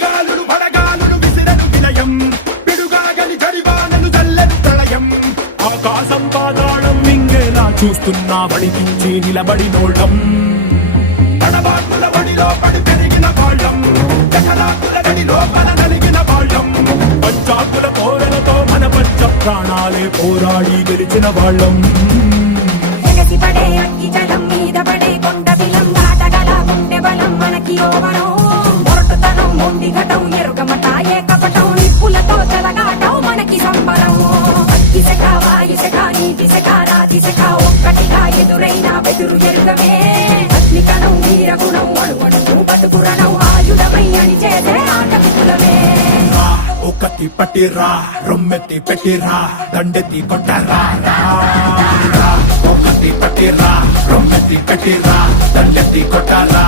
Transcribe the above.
సుడిగాలులు పడగాలులు విసిరను విలయం పిడుగాగలి జడివానలు చల్లెను ప్రళయం ఆకాశం పాతాళం మింగేలా చూస్తున్నా వడికించి నిలబడినోళ్ళం తడబాటుల వడిలో పడి పెరిగిన వాళ్ళం జఠరాకుల గడిలో మన నలిగిన వాళ్ళం పంచాకుల కోరలతో మన పంచ ప్రాణాలే పోరాడి గెలిచిన వాళ్ళం పడే అగ్గి జలం మీద పడే కొండ బిలం దాటగల గుండె బలం మనకి ఓవరం మొరటుతనం మొండి ఘటం ఎరుగమట ఏకపటం నిప్పులతో చెలగాటం మనకి సంబరం ఇసక వాయుసక నీటిసక రాతిసక ఒక్కటిగా ఎదురైన బెదురు ఎరుగమే అగ్నికణం వీరగుణం అణువణువు బతుకురణం ఆయుధమై అని చేసే ఆటవికులమే ఒకటి పట్టిరా రొమ్మెత్తి పెట్టిరా దండెత్తి కొట్టరా ఒకటి పట్టిరా రొమ్మెత్తి పెట్టిరా దండెత్తి కొట్టరా